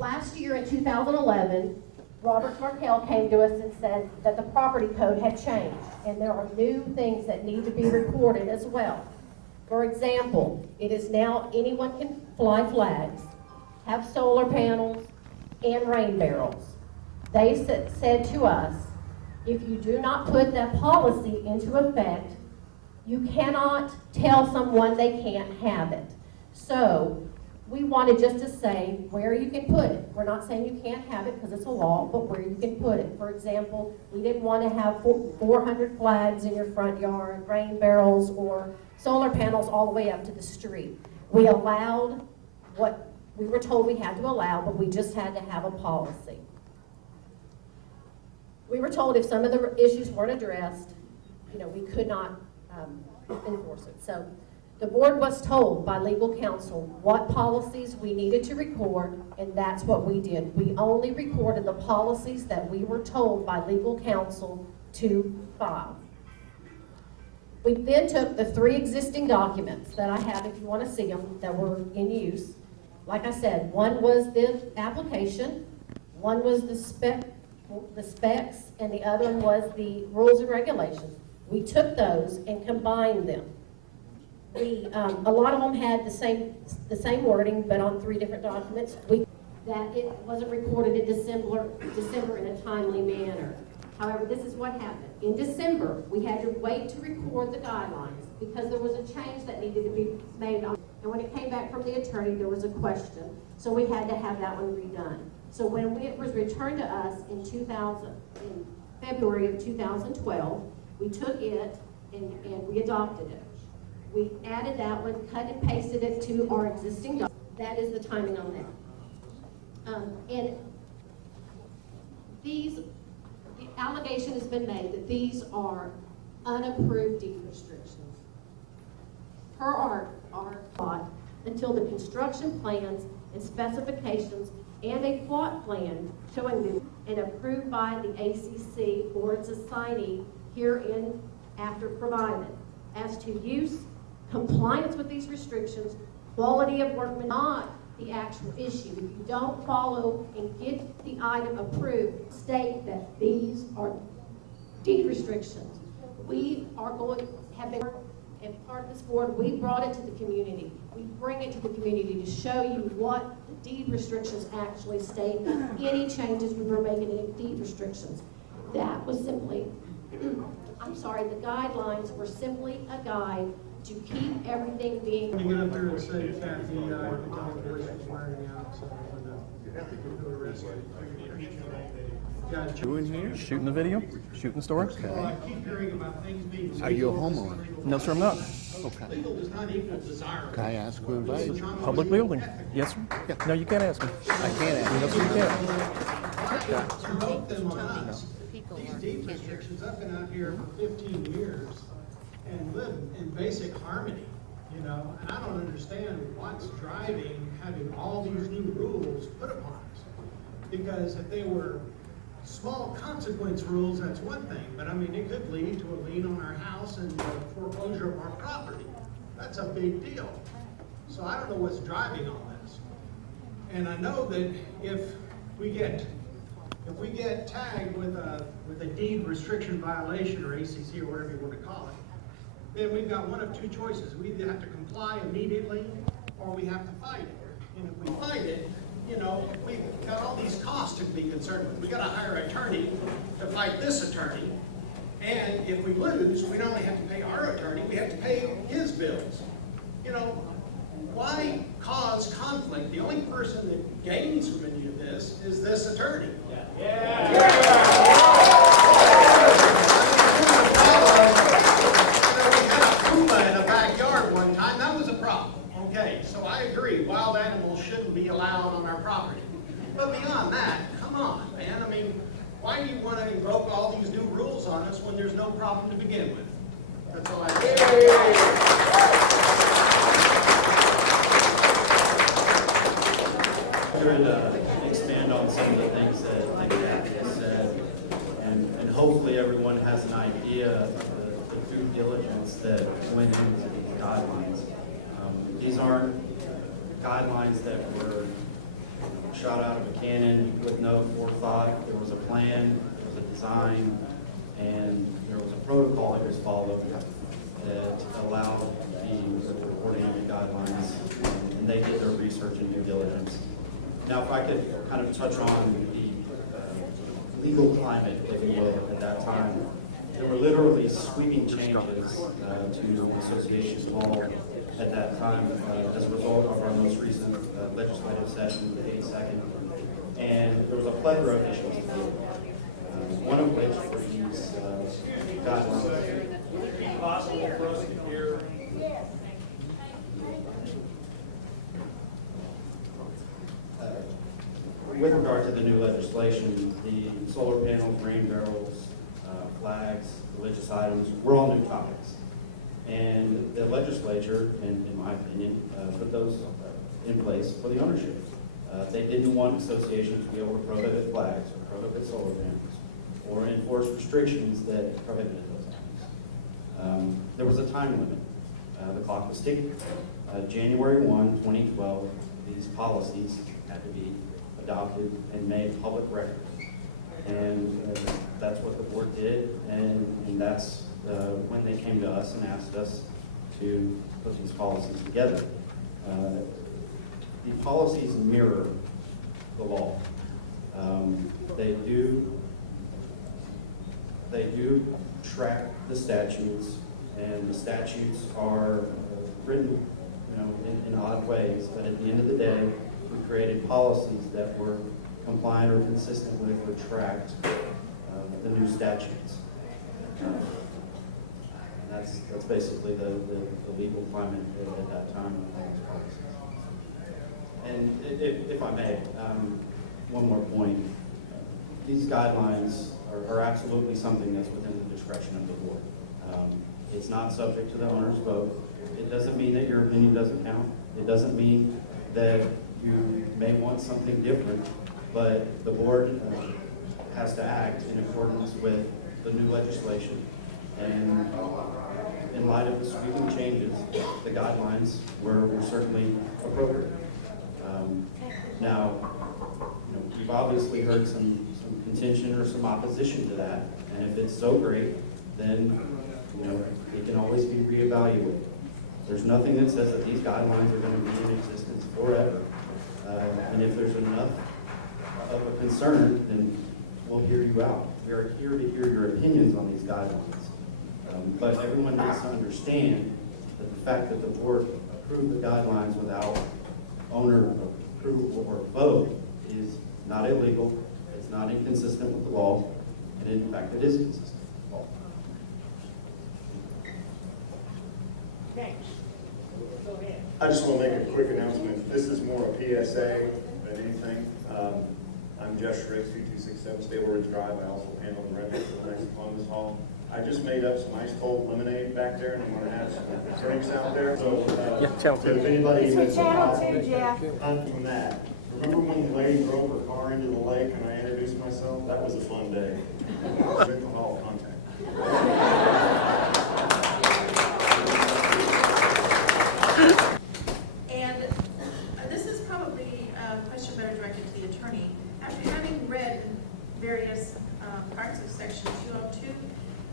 Last year in 2011, Robert Markell came to us and said that the property code had changed, and there are new things that need to be recorded as well. For example, it is now anyone can fly flags, have solar panels, and rain barrels. They said to us, if you do not put that policy into effect, you cannot tell someone they can't have it. So we wanted just to say where you can put it. We're not saying you can't have it because it's a law, but where you can put it. For example, we didn't want to have 400 flags in your front yard, rain barrels, or solar panels all the way up to the street. We allowed what we were told we had to allow, but we just had to have a policy. We were told if some of the issues weren't addressed, we could not enforce it. So the board was told by legal counsel what policies we needed to record, and that's what we did. We only recorded the policies that we were told by legal counsel to file. We then took the 3 existing documents that I have, if you want to see them, that were in use. Like I said, one was the application, one was the specs, and the other one was the rules and regulations. We took those and combined them. A lot of them had the same wording, but on 3 different documents. That it wasn't recorded in December in a timely manner. However, this is what happened. In December, we had to wait to record the guidelines because there was a change that needed to be made on. And when it came back from the attorney, there was a question. So we had to have that one redone. So when it was returned to us in February of 2012, we took it and we adopted it. We added that one, cut and pasted it to our existing document. That is the timing on that. And the allegation has been made that these are unapproved deed restrictions. Per our plot, until the construction plans and specifications and a plot plan showing them and approved by the ACC or its assignee herein after provided. As to use, compliance with these restrictions, quality of workmanship, not the actual issue. If you don't follow and get the item approved, state that these are deed restrictions. We are going, have been, and part of this board, we brought it to the community. We bring it to the community to show you what the deed restrictions actually state, any changes we were making in deed restrictions. That was simply, I'm sorry, the guidelines were simply a guide to keep everything being. When you get up there and say, Kathy, you can tell the voice is wearing out, so you have to go to the rest of it. Doing here? Shooting the video? Shooting the story? Okay. Well, I keep hearing about things being. Are you a homeowner? No, sir, I'm not. Okay. Legal does not equal desirable. Can I ask who invited you? Public building. Yes, sir? Yeah. No, you can't ask me. I can't ask. No, sir, you can't. Why promote them on us? These deed restrictions, I've been out here for 15 years and live in basic harmony, and I don't understand what's driving having all these new rules put upon us. Because if they were small consequence rules, that's one thing, but I mean, it could lead to a lien on our house and the foreclosure of our property. That's a big deal. So I don't know what's driving all this. And I know that if we get tagged with a deed restriction violation, or ACC, or whatever you want to call it, then we've got one of 2 choices. We either have to comply immediately, or we have to fight it. And if we fight it, we've got all these costs to be concerned with. We got to hire an attorney to fight this attorney, and if we lose, we not only have to pay our attorney, we have to pay his bills. Why cause conflict? The only person that gains from any of this is this attorney. Yeah. We had a puma in a backyard one time. That was a problem. Okay, so I agree. Wild animals shouldn't be allowed on our property. But beyond that, come on, man. I mean, why do you want to invoke all these new rules on us when there's no problem to begin with? That's all I have to say. Expand on some of the things that Kathy has said, and hopefully everyone has an idea of the due diligence that went into these guidelines. These aren't guidelines that were shot out of a cannon with no forethought. There was a plan, there was a design, and there was a protocol that was followed that allowed the reporting of the guidelines, and they did their research and due diligence. Now, if I could kind of touch on the legal climate, if you will, at that time, there were literally sweeping changes to the association's law at that time as a result of our most recent legislative session, the 82nd, and there was a plethora of issues to deal with, one of which were these guidelines. Possible for us to hear. With regard to the new legislation, the solar panels, rain barrels, flags, religious items, were all new topics. And the legislature, in my opinion, put those in place for the ownership. They didn't want associations to be able to prohibit flags or prohibit solar panels or enforce restrictions that prohibited those items. There was a time limit. The clock was ticking. January 1, 2012, these policies had to be adopted and made public record. And that's what the board did, and that's when they came to us and asked us to put these policies together. The policies mirror the law. They do track the statutes, and the statutes are written, in odd ways. But at the end of the day, we created policies that were compliant or consistent with or tracked the new statutes. That's basically the legal climate at that time on those policies. And if I may, one more point. These guidelines are absolutely something that's within the discretion of the board. It's not subject to the owner's vote. It doesn't mean that your opinion doesn't count. It doesn't mean that you may want something different, but the board has to act in accordance with the new legislation. And in light of the sweeping changes, the guidelines were certainly appropriate. Now, we've obviously heard some contention or some opposition to that, and if it's so great, then it can always be reevaluated. There's nothing that says that these guidelines are going to be in existence forever. And if there's enough of a concern, then we'll hear you out. We are here to hear your opinions on these guidelines. But everyone needs to understand that the fact that the board approved the guidelines without owner approval or vote is not illegal, it's not inconsistent with the law, and in fact it is consistent with the law. I just want to make a quick announcement. This is more a PSA than anything. I'm Jeff Shriggs, 2267 Stable Ridge Drive. I also handle the rentals for the next Columbus Hall. I just made up some ice cold lemonade back there, and I'm going to have some drinks out there. So, so if anybody needs a I'm from that. Remember when the lady drove her car into the lake and I introduced myself? That was a fun day. Mental health contact. And this is probably a question better directed to the attorney. After having read various parts of section 202,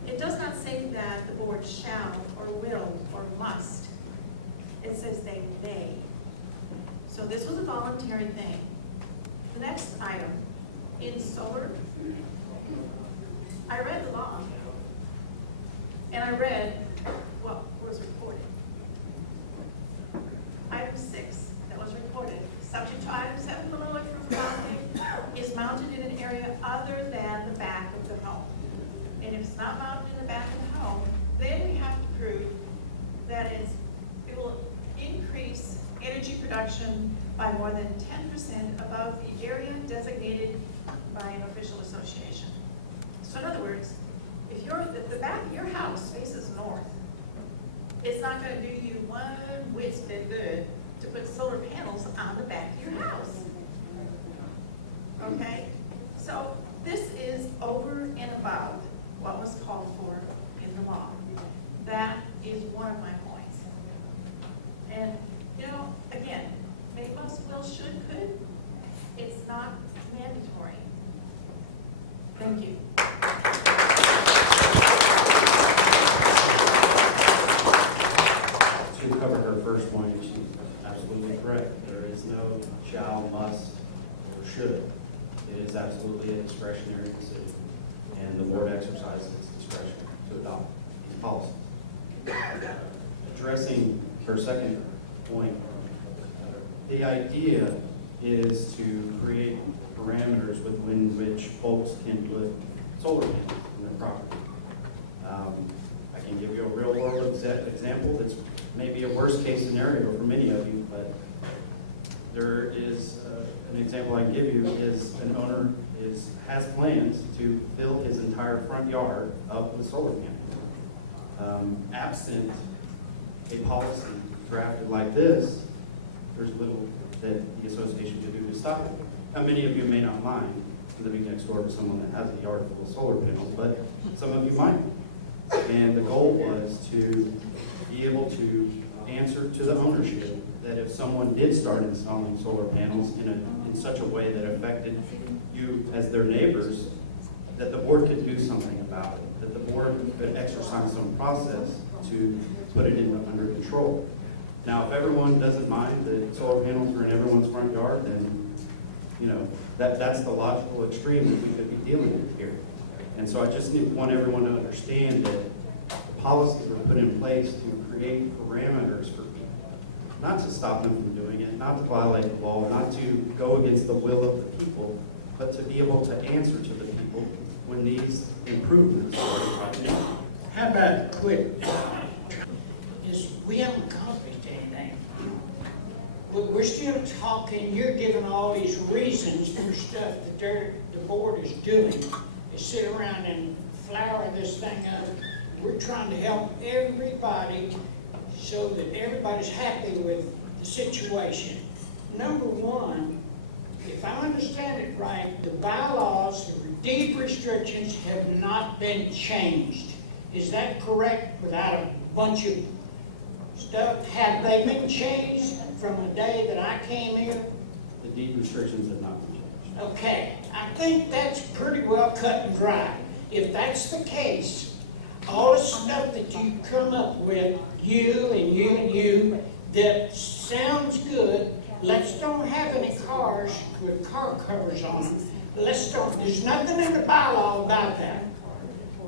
it does not say that the board shall or will or must. It says they may. So this was a voluntary thing. The next item, in solar, I read the law, and I read what was reported. Item 6 that was reported, subject to item 7 below, if roof mounting is mounted in an area other than the back of the home. And if it's not mounted in the back of the home, then we have to prove that it will increase energy production by more than 10% above the area designated by an official association. So in other words, if the back of your house faces north, it's not going to do you one whit bit good to put solar panels on the back of your house. Okay? So this is over and above what was called for in the law. That is one of my points. And, again, maybe most will, should, could. Thank you. To cover her first point, she's absolutely correct. There is no shall, must, or should. It is absolutely a discretionary decision, and the board exercises its discretion to adopt these policies. Addressing her second point, the idea is to create parameters within which folks can put solar panels on their property. I can give you a real world example that's maybe a worst case scenario for many of you, but there is an example I can give you is an owner has plans to fill his entire front yard up with solar panels. Absent a policy drafted like this, there's little that the association can do to stop it. Now, many of you may not mind living next door to someone that has a yard full of solar panels, but some of you might. And the goal was to be able to answer to the ownership that if someone did start installing solar panels in such a way that affected you as their neighbors, that the board could do something about it, that the board could exercise some process to put it under control. Now, if everyone doesn't mind that solar panels are in everyone's front yard, then, you know, that's the logical extreme that we could be dealing with here. And so I just want everyone to understand that the policies were put in place to create parameters for people, not to stop them from doing it, not to violate the law, not to go against the will of the people, but to be able to answer to the people when these improvements are project. How about quit? Is we haven't accomplished anything. We're still talking, you're giving all these reasons for stuff that the board is doing. Is sit around and flower this thing up. We're trying to help everybody so that everybody's happy with the situation. Number one, if I understand it right, the bylaws, the deed restrictions have not been changed. Is that correct? Without a bunch of stuff, have they been changed from the day that I came here? The deed restrictions have not been changed. Okay, I think that's pretty well cut and dry. If that's the case, all the stuff that you come up with, you and you and you, that sounds good, let's don't have any cars with car covers on them. There's nothing in the bylaw about that.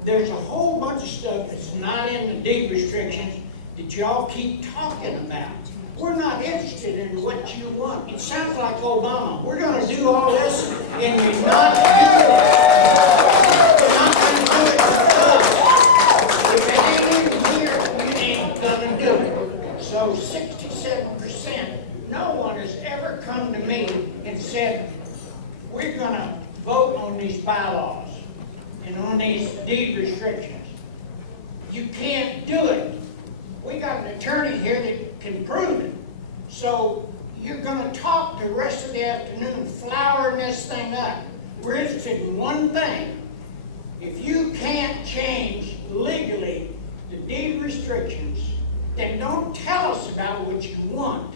There's a whole bunch of stuff that's not in the deed restrictions that y'all keep talking about. We're not interested in what you want. It sounds like Obama. We're going to do all this and you're not doing it. You're not going to do it for us. If it ain't in here, you ain't going to do it. So 67%, no one has ever come to me and said, we're going to vote on these bylaws and on these deed restrictions. You can't do it. We got an attorney here that can prove it. So you're going to talk the rest of the afternoon flowering this thing up. We're interested in one thing. If you can't change legally the deed restrictions, then don't tell us about what you want.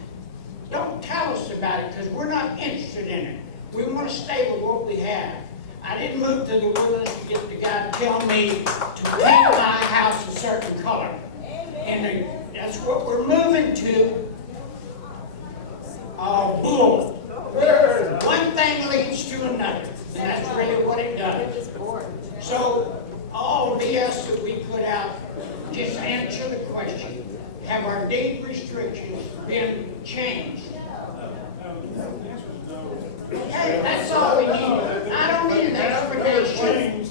Don't tell us about it because we're not interested in it. We want to stay with what we have. I didn't move to the woods to get the guy to tell me to paint my house a certain color. And that's what we're moving to. Bull. One thing leads to another. And that's really what it does. So all BS that we put out, just answer the question. Have our deed restrictions been changed? Okay, that's all we need. I don't need an explanation.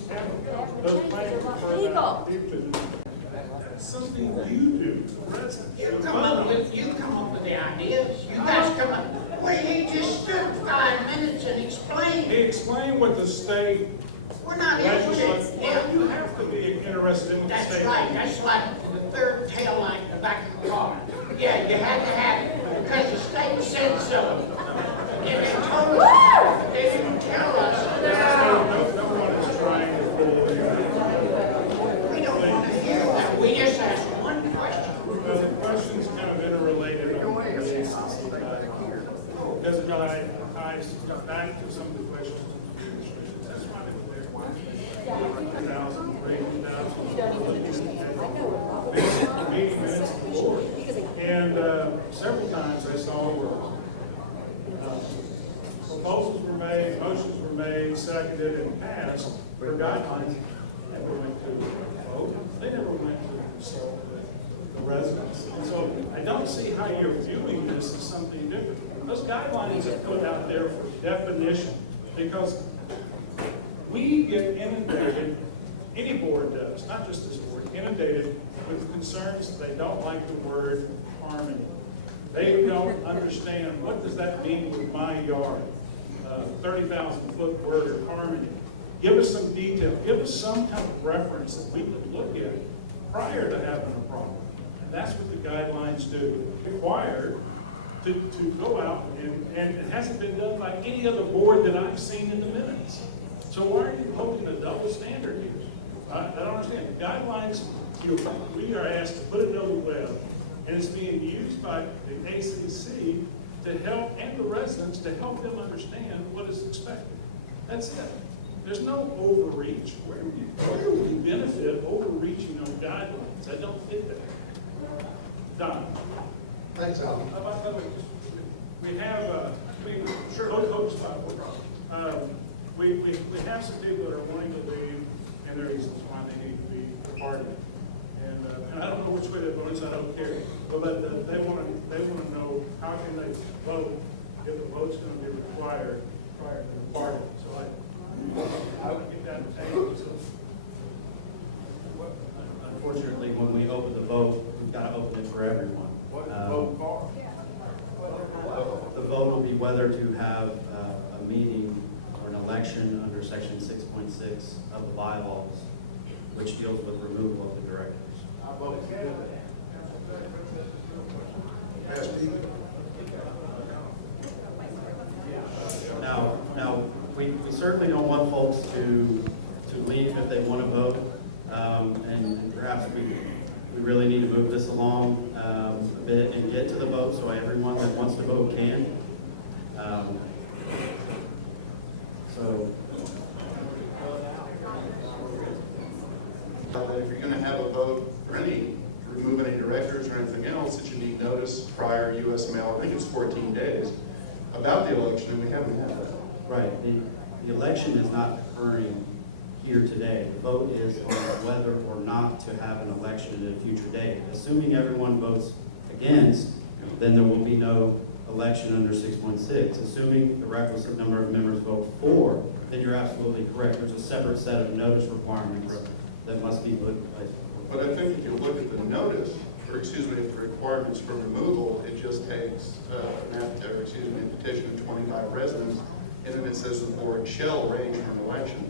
Something you do, residents. You come up with the ideas. You guys come up. Well, he just stood 5 minutes and explained. He explained what the state We're not legislature, interested. well, you have to be interested in what the That's state. right. That's like the third tail light in the back of the car. Yeah, you had to have it because the state said so. And they told us. They didn't tell us. No one is trying to fool you. We don't want to hear that. We just asked one question. The question's kind of interrelated. Because I got back to some of the questions. That's why they were there. 2,000, 3,000. Meeting minutes of the board. And several times they saw the work. Proposals were made, motions were made, seconded, and passed for guidelines. Never went to vote. They never went to consult the residents. And so I don't see how you're viewing this as something different. Those guidelines are put out there for definition because we get inundated, any board does, not just this board, inundated with concerns that they don't like the word harmony. They don't understand what does that mean with my yard, 30,000-foot word of harmony. Give us some detail. Give us some kind of reference that we can look at prior to having a problem. And that's what the guidelines do. Required to go out, and it hasn't been done by any other board that I've seen in the minutes. So why are you holding a double standard here? I don't understand. The guidelines, we are asked to put it on the web, and it's being used by the ACC to help, and the residents, to help them understand what is expected. That's it. There's no overreach. Where do we benefit overreaching on guidelines? I don't think that. Don. Thanks, Alan. We have, we have some people that are wanting to leave, and there are reasons why they need to be departed. And I don't know which way they're going, so I don't care. But they want to know how can they vote if the vote's going to be required prior to departing. So I would get that taken. Unfortunately, when we open the vote, we've got to open it for everyone. What is the vote for? The vote will be whether to have a meeting or an election under section 6.6 of the bylaws, which deals with removal of the directors. I vote Now, we certainly don't want folks to leave if they want to vote, and perhaps we really need to move this along a bit and get to the vote so everyone that wants to vote can. If you're going to have a vote for any, to remove any directors or anything else, that you need notice prior U.S. mail, I think it's 14 days, about the election, and we haven't had that. Right. The election is not occurring here today. The vote is on whether or not to have an election at a future date. Assuming everyone votes against, then there will be no election under 6.6. Assuming the requisite number of members vote for, then you're absolutely correct. There's a separate set of notice requirements that must be put in place. But I think if you look at the notice, or excuse me, the requirements for removal, it just takes a petition of 25 residents, and then it says the board shall arrange for an election.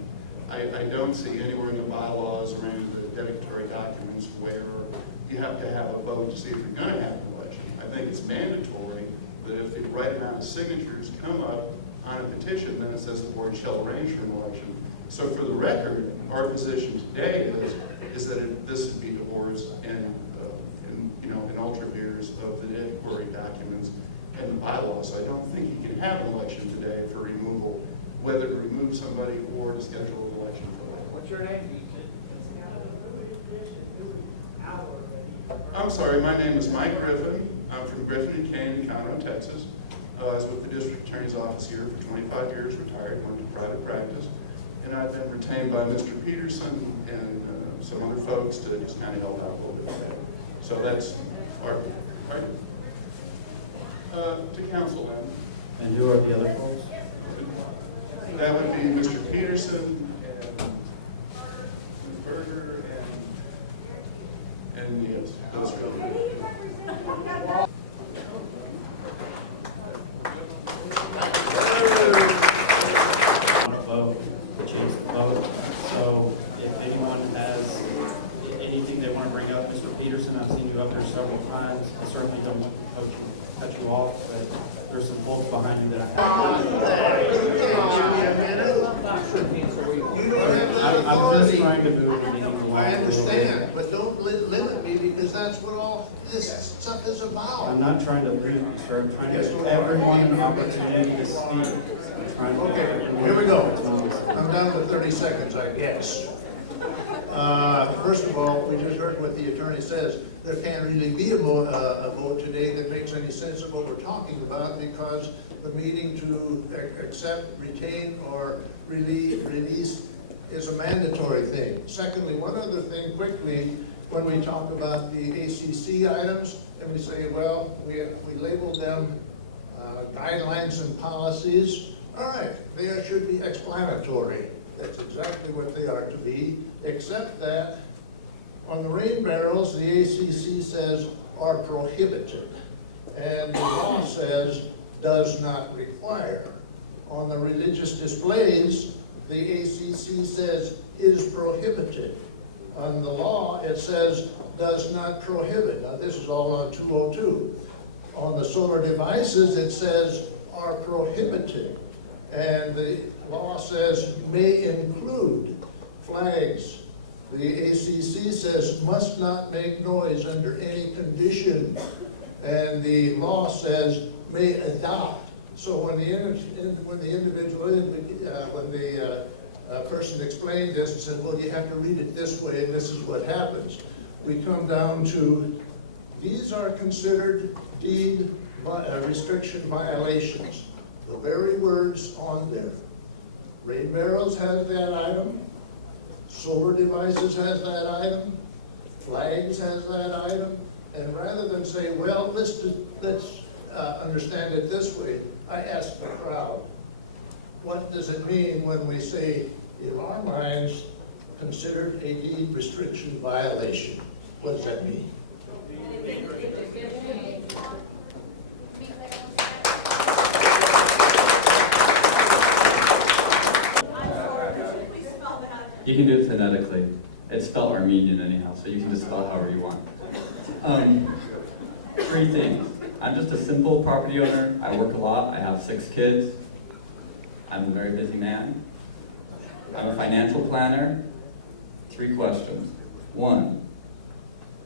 I don't see anywhere in the bylaws or any of the dedicatory documents where you have to have a vote to see if you're going to have an election. I think it's mandatory that if the right amount of signatures come up on a petition, then it says the board shall arrange for an election. So for the record, our position today is that this would be divorced in ultraviers of the inquiry documents and the bylaws. So I don't think you can have an election today for removal, whether to remove somebody or to schedule an election for that. What's your name? I'm sorry, my name is Mike Griffin. I'm from Griffin and Kane in Conroe, Texas. I was with the district attorney's office here for 25 years, retired, went to private practice. And I've been retained by Mr. Peterson and some other folks to just kind of help out a little bit with that. So that's our to council then. And who are the other folks? That would be Mr. Peterson and Ms. Berger and yes, those really. Vote, change the vote. So if anyone has anything they want to bring up, Mr. Peterson, I've seen you up there several times. I certainly don't want to cut you off, but there's some folks behind you that I I'm just trying to move the meeting along. I understand, but don't limit me me, because that's what all this stuff is about. I'm not trying to leave, sir. I'm trying to give everyone an opportunity to speak. I'm trying to give Okay, everyone here we an go. opportunity to speak. I'm down to 30 seconds, I guess. First of all, we just heard what the attorney says. There can't really be a vote today that makes any sense of what we're talking about, because the meeting to accept, retain, or release is a mandatory thing. Secondly, one other thing quickly, when we talk about the ACC items, and we say, well, we labeled them guidelines and policies. All right, they should be explanatory. That's exactly what they are to be, except that on the rain barrels, the ACC says are prohibited, and the law says does not require. On the religious displays, the ACC says is prohibited. On the law, it says does not prohibit. Now, this is all on 202. On the solar devices, it says are prohibited. And the law says may include flags. The ACC says must not make noise under any condition. And the law says may adopt. So when the person explained this and said, well, you have to read it this way, and this is what happens, we come down to these are considered deed restriction violations. The very words on there. Rain barrels has that item. Solar devices has that item. Flags has that item. And rather than say, well, let's understand it this way, I asked the crowd, what does it mean when we say, in our minds, considered a deed restriction violation? What does that mean? You can do it phonetically. It's spelled Armenian anyhow, so you can just spell however you want. 3 things. I'm just a simple property owner. I work a lot. I have 6 kids. I'm a very busy man. I'm a financial planner. 3 questions. 1,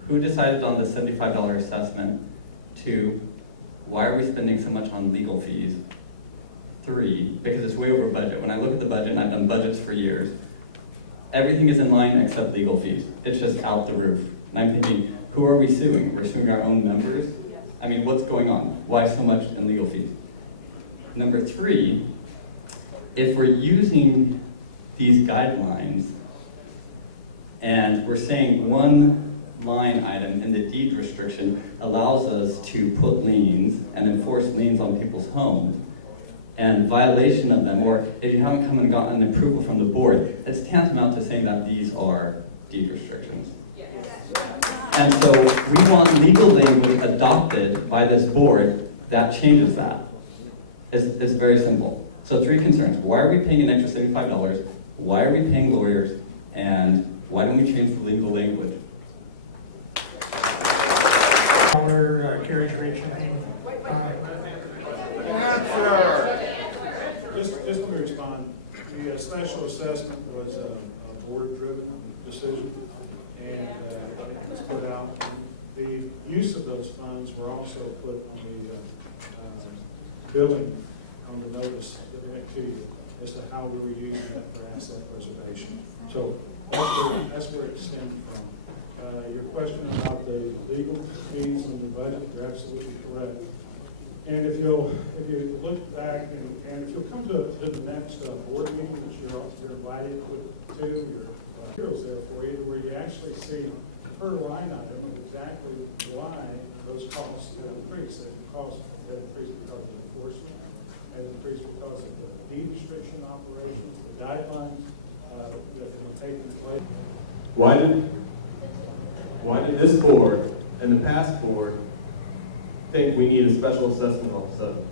who decided on the $75 assessment? 2, why are we spending so much on legal fees? 3, because it's way over budget. When I look at the budget, and I've done budgets for years, everything is in line except legal fees. It's just out the roof. And I'm thinking, who are we suing? We're suing our own members? I mean, what's going on? Why so much in legal fees? Number 3, if we're using these guidelines and we're saying one line item in the deed restriction allows us to put liens and enforce liens on people's homes, and violation of them, or if you haven't come and gotten an approval from the board, it's tantamount to saying that these are deed restrictions. Yes. And so we want legal language adopted by this board that changes that. It's very simple. So 3 concerns. Why are we paying an extra $75? Why are we paying lawyers? And why don't we change the legal language? Carriage region. Just let me respond. The special assessment was a board-driven decision, and it was put out. The use of those funds were also put on the billing on the notice that they went to you as to how we were using that for asset preservation. So that's where it stemmed from. Your question about the legal fees and the budget, you're absolutely correct. And if you look back and if you'll come to the next board meeting, which you're invited to, your materials there for you, where you actually see per line item of exactly why those costs have increased. Costs have increased because of enforcement, have increased because of the deed restriction operations, the guidelines that have taken place. Why did this board and the past board think we need a special assessment all of a sudden?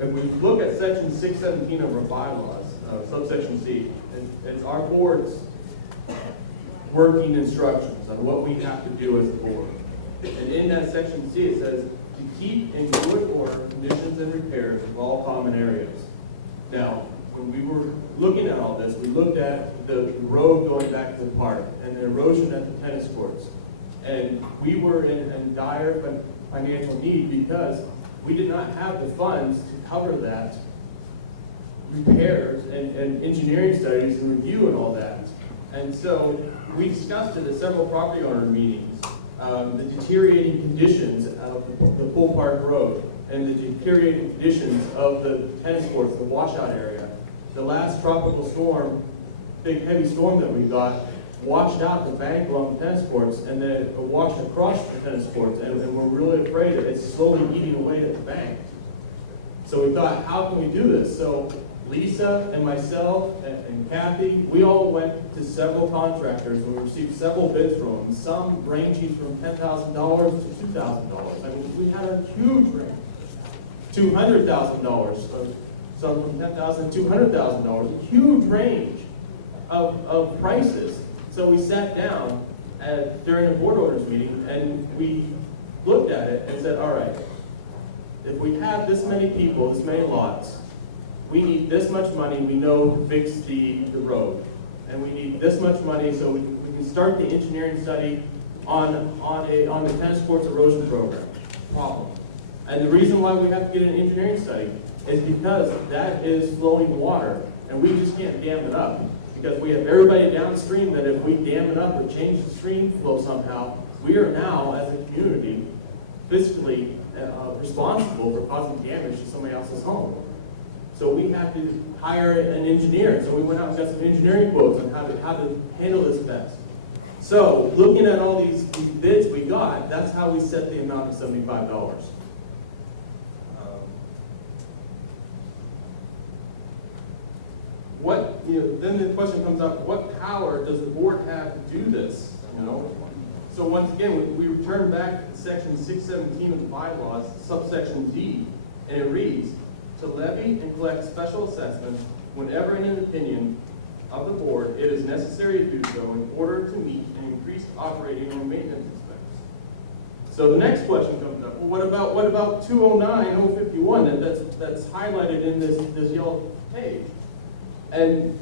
If we look at section 617 of our bylaws, subsection C, it's our board's working instructions on what we have to do as a board. And in that section C, it says to keep in good order conditions and repairs of all common areas. Now, when we were looking at all this, we looked at the road going back to the park and the erosion at the tennis courts. And we were in dire financial need because we did not have the funds to cover that repairs and engineering studies and review and all that. And so we discussed it at several property owner meetings, the deteriorating conditions of the Pool Park Road and the deteriorating conditions of the tennis courts, the washout area. The last tropical storm, big heavy storm that we got, washed out the bank along the tennis courts and then it washed across the tennis courts, and we're really afraid that it's slowly eating away at the bank. So we thought, how can we do this? So Lisa and myself and Kathy, we all went to several contractors and we received several bids from them, some ranging from $10,000 to $2,000. I mean, we had a huge range. $200,000, some from $10,000 to $200,000, a huge range of prices. So we sat down during a board owners meeting and we looked at it and said, all right, if we have this many people, this many lots, we need this much money, we know, to fix the road. And we need this much money so we can start the engineering study on the tennis courts erosion program. Problem. And the reason why we have to get an engineering study is because that is flowing water and we just can't dam it up. Because we have everybody downstream that if we dam it up or change the stream flow somehow, we are now, as a community, fiscally responsible for causing damage to somebody else's home. So we have to hire an engineer. So we went out and got some engineering quotes on how to handle this best. So looking at all these bids we got, that's how we set the amount of $75. Then the question comes up, what power does the board have to do this? So once again, we return back to section 617 of the bylaws, subsection D, and it reads, to levy and collect special assessments whenever in an opinion of the board it is necessary to do so in order to meet an increased operating or maintenance expense. So the next question comes up, well, what about 209-051 that's highlighted in this yellow page? And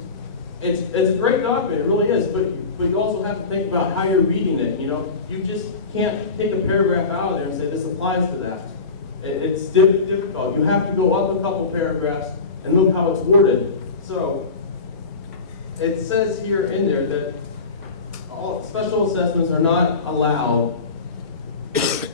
it's a great document, it really is, but you also have to think about how you're reading it. You just can't take a paragraph out of there and say this applies to that. It's difficult. You have to go up a couple paragraphs and look how it's worded. So it says here in there that all special assessments are not allowed. It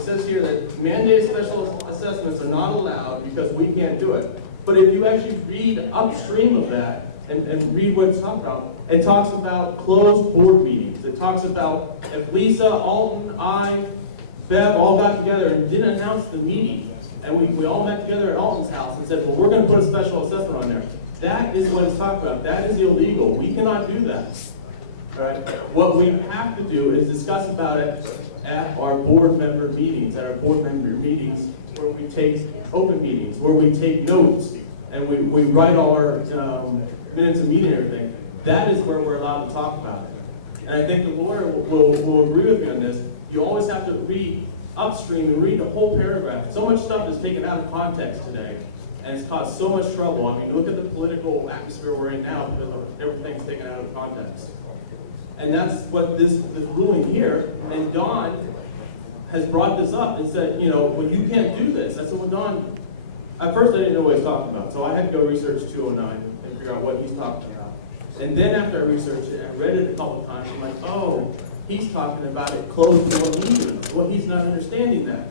says here that mandated special assessments are not allowed because we can't do it. But if you actually read upstream of that and read what it's talking about, it talks about closed board meetings. It talks about if Lisa, Alton, I, Bev all got together and didn't announce the meeting, and we all met together at Alton's house and said, well, we're going to put a special assessment on there. That is what it's talking about. That is illegal. We cannot do that. Right? What we have to do is discuss about it at our board member meetings, where we take open meetings, where we take notes, and we write all our minutes of meeting and everything. That is where we're allowed to talk about it. And I think the lawyer will agree with me on this. You always have to read upstream and read the whole paragraph. So much stuff is taken out of context today, and it's caused so much trouble. I mean, look at the political atmosphere we're in now because everything's taken out of context. And that's what this ruling here, and Don has brought this up and said, well, you can't do this. I said, well, Don, at first I didn't know what he's talking about, so I had to go research 209 and figure out what he's talking about. And then after I researched it and read it a couple times, I'm like, oh, he's talking about it closed door meetings. Well, he's not understanding that.